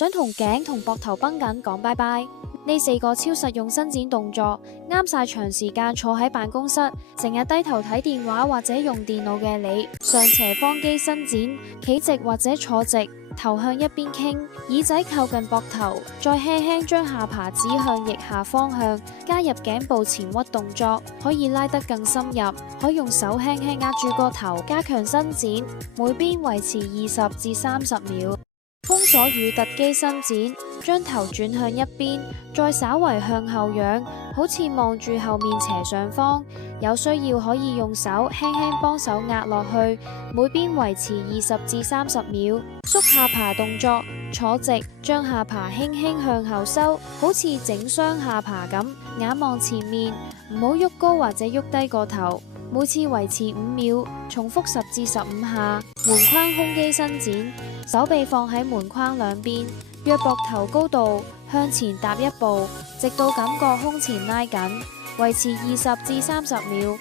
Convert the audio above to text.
想同頸同膊頭繃緊講拜拜。呢4個超實用伸展動作，啱晒長時間坐喺辦公室，成日低頭睇電話或者用電腦嘅你。上斜方肌伸展，企直或者坐直，頭向一邊傾，耳仔靠近膊頭，再輕輕將下巴指向腋下方向，加入頸部前屈動作，可以拉得更深入。可以用手輕輕壓住個頭，加強伸展，每邊維持20至30秒。風鎖乳突肌伸展，將頭轉向一邊，再稍為向後仰，好似望住後面斜上方。有需要可以用手輕輕幫手壓落去，每邊維持20至30秒。縮下巴動作，坐直，將下巴輕輕向後收，好似整雙下巴咁，眼望前面，唔好喐高或者喐低個頭。每次維持5秒，重複10至15下。門框胸肌伸展，手臂放喺門框兩邊，約膊頭高度，向前踏一步，直到感覺胸前拉緊，維持20至30秒。